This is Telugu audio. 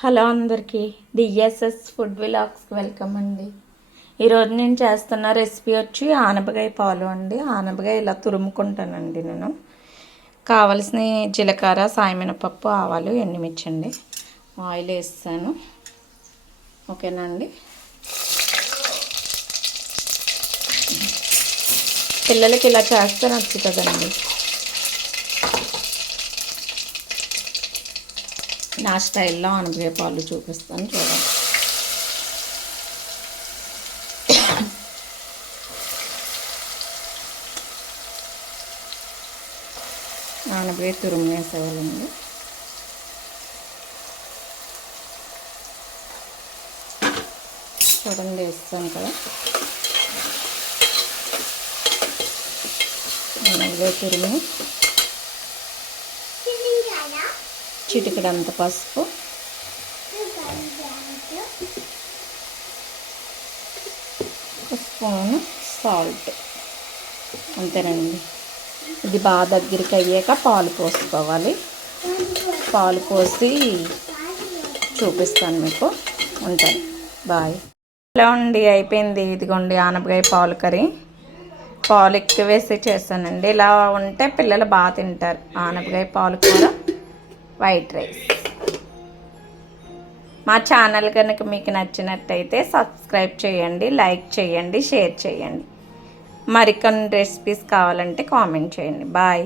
హలో అందరికీ డిఎస్ఎస్ ఫుడ్ వ్లాగ్స్కి వెల్కమ్ అండి. ఈరోజు నేను చేస్తున్న రెసిపీ వచ్చి ఆనపకాయ పాలు అండి. ఆనపకాయ ఇలా తురుముకుంటానండి నేను. కావలసిన జీలకర్ర, సాయమినపప్పు, ఆవాలు, ఎండుమిర్చి అండి. ఆయిల్ వేస్తాను. ఓకేనా అండి. పిల్లలకి ఇలా చేస్తే నచ్చుతుందండి. నా స్టైల్లో ఆనపకాయ పాలు చూపిస్తాను చూడండి. ఆనపకాయ తురుమునేసేవాళ్ళండి. చూడండి వేస్తాను కదా. ఆనపకాయ తురుము, చిటికెడంత పసుపు, స్పూన్ సాల్ట్, అంతేనండి. ఇది బాగా దగ్గరికి అయ్యాక పాలు పోసుకోవాలి. పాలు పోసి చూపిస్తాను మీకు. ఉంటాను, బాయ్. ఇలా ఉండి అయిపోయింది. ఇదిగోండి ఆనపకాయ పాలు కర్రీ. పాలు ఎక్కువ వేసి చేస్తానండి. ఇలా ఉంటే పిల్లలు బాగా తింటారు. ఆనపకాయ పాలు కూర, వైట్ రైస్. మా ఛానల్ కనుక మీకు నచ్చినట్టయితే సబ్స్క్రైబ్ చేయండి, లైక్ చేయండి, షేర్ చేయండి. మరికొన్ని రెసిపీస్ కావాలంటే కామెంట్ చేయండి. బాయ్.